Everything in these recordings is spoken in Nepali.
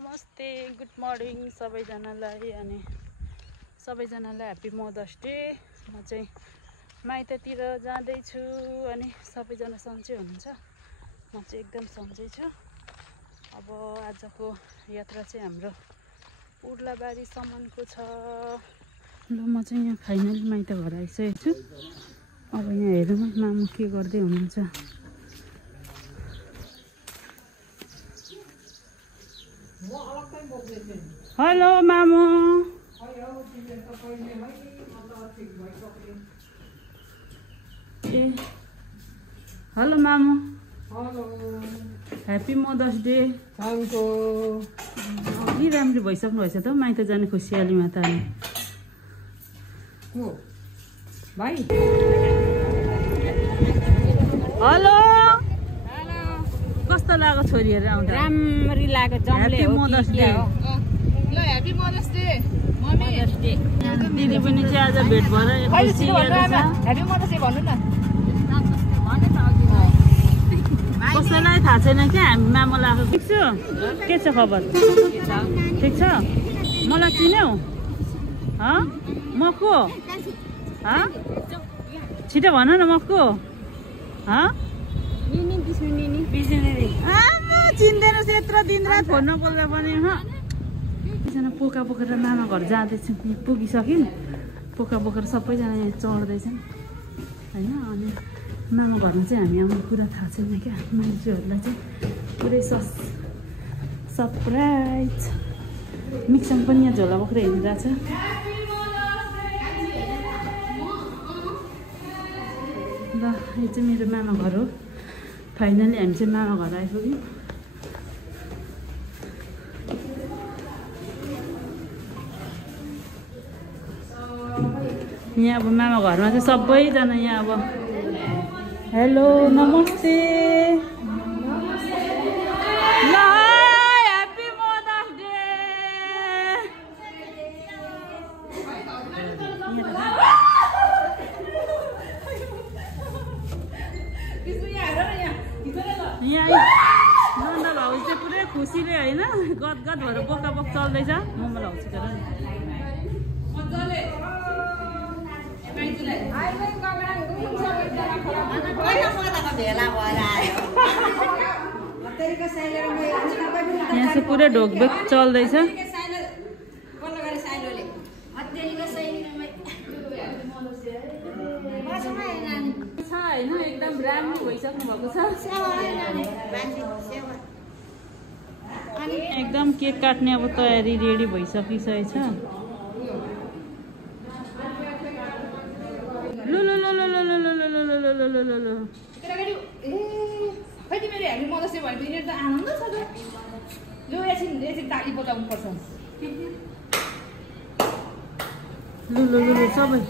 नमस्ते गुड मर्निङ सबैजनालाई अनि सबैजनालाई ह्यापी मदर्स डे। म चाहिँ माइततिर जाँदैछु अनि सबैजना सन्चै हुनुहुन्छ। म चाहिँ एकदम सन्चै छु। अब आजको यात्रा चाहिँ हाम्रो उर्लाबारीसम्मको छ। ल म चाहिँ यहाँ फाइनली माइत घर आइसकेको छु। अब यहाँ हेरौँ मामु के गर्दै हुनुहुन्छ। हेलो मामु। ए हेलो मामु। Hello happy mother's day. Thank you. अलि राम्रो भइसक्नु भएछ त माइत जाने खुसियालीमा त। को भाइ? हेलो कस्तो लाग्यो छोरीहरू आउँदा? राम्ररी लाग्यो। जम्ले हो मदर्स डे। ल happy mother's day mummy. Mother's day. दिदी पनि चाहिँ आज भेट भएर खुसी ह्यापी मदर्स डे भन्नु न। कसैलाई थाहा छैन क्या हामी मामालाई आएको। ठिक छु? के छ खबर? ठिक छ? मलाई चिन्यौ? म को? छिटो भन न म को? चिन्दैनस् यत्रो दिन रात फोन नबोल्दा पनि। एकजना पोका बोकेर मामा घर जाँदैछौँ। पुगिसक्यौँ। पोका बोकेर सबैजना यहाँ चढ्दैछन् होइन। अनि मामा घरमा चाहिँ हामी आउने कुरा थाहा छैन क्या। मान्छेहरूलाई चाहिँ पुरै सरप्राइज। मिक्सङ पनि यहाँ झोला बोकेर हिँडिरहेछ। ल यो चाहिँ मेरो मामा घर हो। फाइनली हामी चाहिँ मामा घर आइपुग्यौँ। यहाँ अब मामा घरमा चाहिँ सबैजना यहाँ अब हेलो नमस्ते। ल ह्यापी मदर्स डे। यहाँ नन्दा भाउ चाहिँ पुरै खुसीले होइन गदगद भएर बोका बोक चल्दैछ। मोमो भाउ चाहिँ यहाँ चाहिँ पुरै ढोकबेक चल्दैछ। होइन एकदम राम्रो भइसक्नु भएको छ। एकदम केक काट्ने अब तयारी रेडी भइसकिसकेको छ। सबै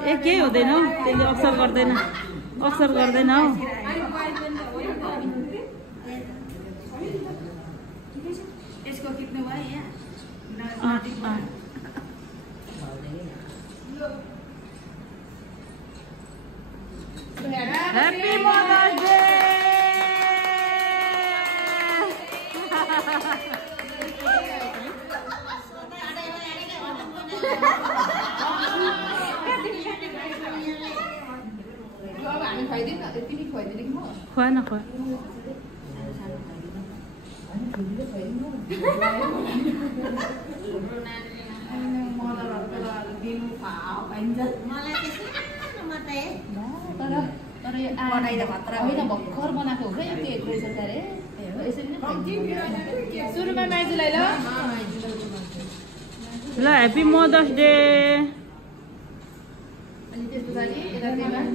ए केही हुँदैन हौ। त्यसले अक्सर गर्दैन हौ। Happy mother's day. खुवा न खुवा। भर्खर बनाएको हो क्या केक रहेछ अरे। सुरुमा माइजूलाई ल ह्यापी मदर्स डे। अनि त्यस पछाडि आमालाई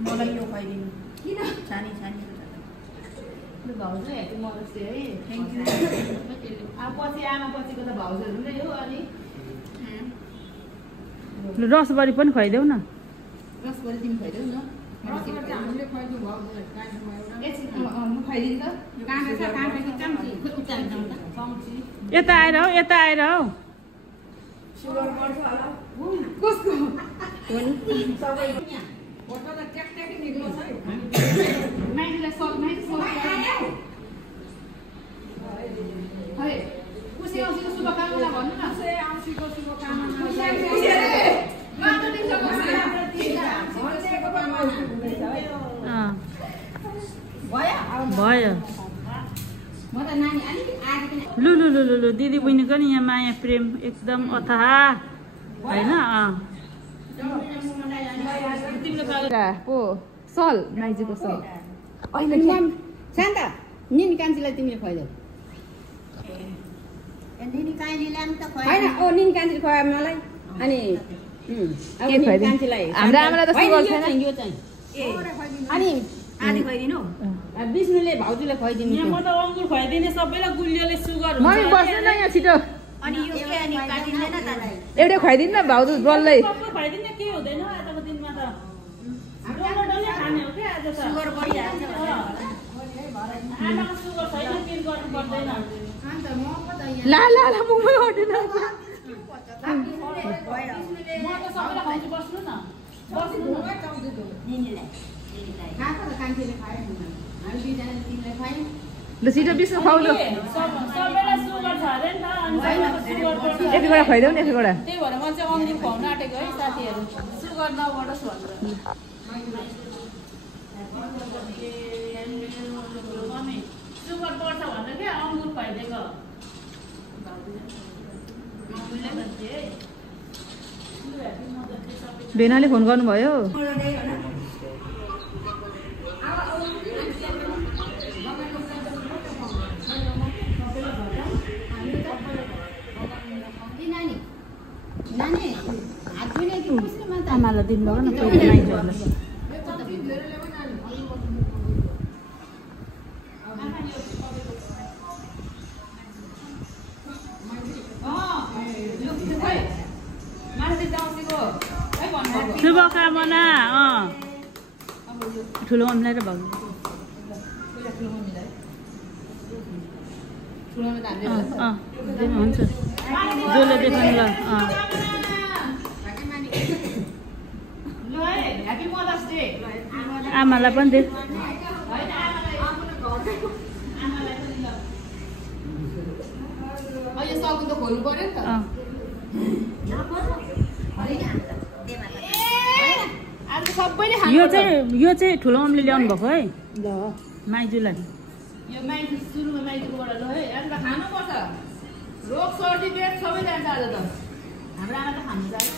मलाई यो खुवाइदिनु किन छानी भाउजू ह्याप्पी मदर्स डे है थ्याङ्क यू अब पछि आमा पछिको त भाउजूहरू नै हो अनि रसबरी पनि खुवाइदेऊ न रसबरी तिमी खुवाइदेऊ न हामीले खुवाइदिनु भाउजूलाई काँचोमा एउटा एकछिन म खुवाइदिनु त काँटा छ काँटा कि चाम्ची चाम्ची यता आएर हौ सुगर बढ्छ होला कसको सबै फोटो त ट्याकट्याकै निक्लो छ है माइतीलाई सब माइती सब है कुसे औँसीको शुभकामना भन्नु न कुसे औँसीको शुभकामना भयो म त नानी अलिकति आगे लु लु लु लु लु दिदी बहिनीको नि यहाँ माया प्रेम एकदम अथाह होइन पो सल माइजूको सल अहिले शान्त निनी कान्छीलाई तिमीले खुवाइदेऊ होइन ओ निनी कान्छीले खुवायो मलाई अनि कान्छीलाई हाम्रो आमालाई त सुगर छैन यो चाहिँ अनि आधी खुवाइदिनु विष्णुले भाउजूलाई खुवाइदिनु यहाँ म त अङ्गुर खुवाइदिने सबैलाई गुलियोले सुगर मम्मी बस्नु न यहाँ छिटो अनि यो के अनि काटिँदैन त एउटै खुवाइदिनु न भाउजू डल्लै सबै खुवाइदिने के हुँदैन आजको दिनमा त डल्लो डल्लै खाने हो के आज त सुगर बढिहाल्छ आमाको सुगर छैन पिर गर्नु पर्दैन ला ला ला मुखमै उठेन म त सबैलाई खुवाउँछु बस्नु न बस्नु न निनीलाई ल छिटो विष्णु खुवाउनु सबैलाई सुगर छ अरे नि त अनि सबैको सुगर पर्छ एकैवटा खुवाइदेऊ न एकैवटा त्यही भएर म चाहिँ अङ्गुर खुवाउन आँटेको है साथीहरू सुगर नबढोस् भनेर मम्मी सुगर बढ्छ भनेर क्या अङ्गुर खुवाइदिएको भेनाले फोन गर्नुभयो आमालाई दिनु न पहिला माइजहरूलाई शुभकामना ठुलो मम्मीलाई र भाउजू हुन्छ जसले देखाउनु ल आमालाई पनि दे यो चाहिँ ठुलो मम्मीले ल्याउनु भएको है ल माइजूलाई यो माइती सुरुमा माइतीकोबाट ल है आज त खानुपर्छ रोग सर्दी पेट सबै जान्छ आज त हाम्रो आमा त खानु जान्छ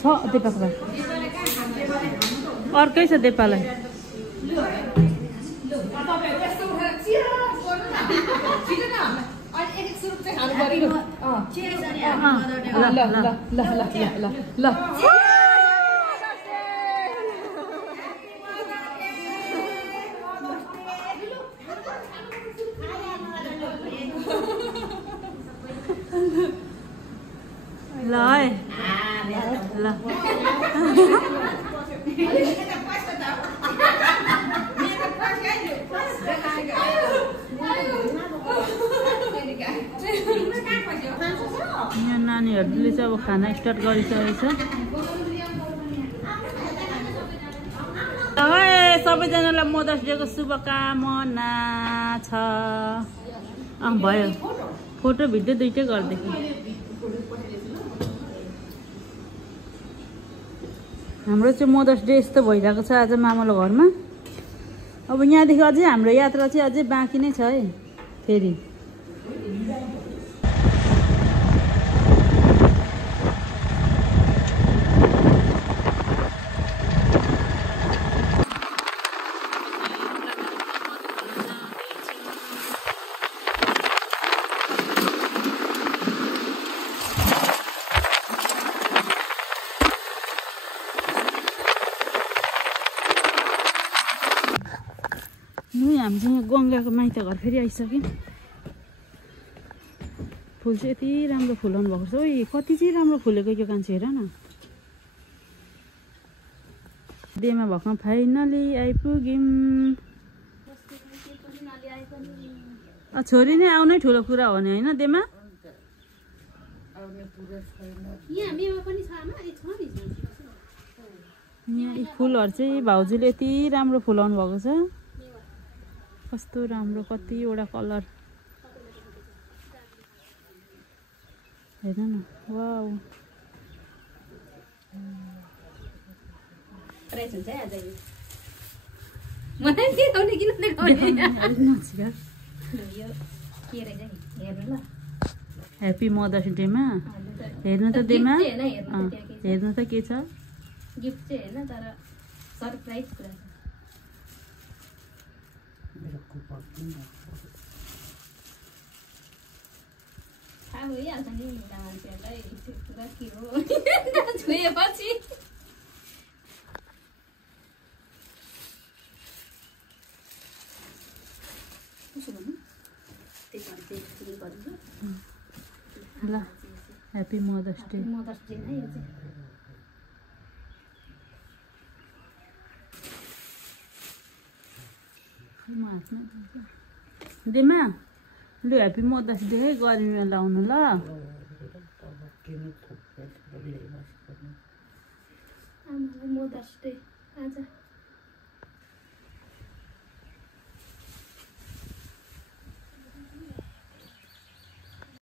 छ देपालाई अर्कै छ देपालाई ल ल है ल यहाँ नानीहरूले चाहिँ अब खाना स्टार्ट गरिसकेको छ सबैजनालाई मदर्स डेको शुभकामना छ भयो फोटो भिडियो दुइटै गरिदिएको हाम्रो चाहिँ मदर्स डे यस्तो भइरहेको छ आज मामाको घरमा अब यहाँदेखि अझै हाम्रो यात्रा चाहिँ अझै बाँकी नै छ है फेरि हामी चाहिँ यहाँ गङ्गाको माइत घर फेरि आइसक्यौँ। फुल चाहिँ यति राम्रो फुलाउनु भएको छ। ओइ कति चाहिँ राम्रो फुलेको यो कान्छी हेर न। डेमा भएकोमा फाइनली आइपुग्यौँ। छोरी नै आउनै ठुलो कुरा हो नि होइन डेमा? यहाँ यी फुलहरू चाहिँ भाउजूले यति राम्रो फुलाउनु भएको छ। कस्तो राम्रो कतिवटा कलर हेर न। वाउ ह्याप्पी मदर्स डेमा। हेर्नु त डेमा, हेर्नु त के छ। गिफ्ट चाहिँ होइन तर सरप्राइज कुरा छ। थाहा भइहाल्छ नि मान्छेहरूलाई कुरा के हो छोएपछि। ल happy mother's day. Mother's day नै यो चाहिँ डेमा लु ह्याप्पी मदर्स डे है गर्मीमा लाउनु ल। मदर्स डे आज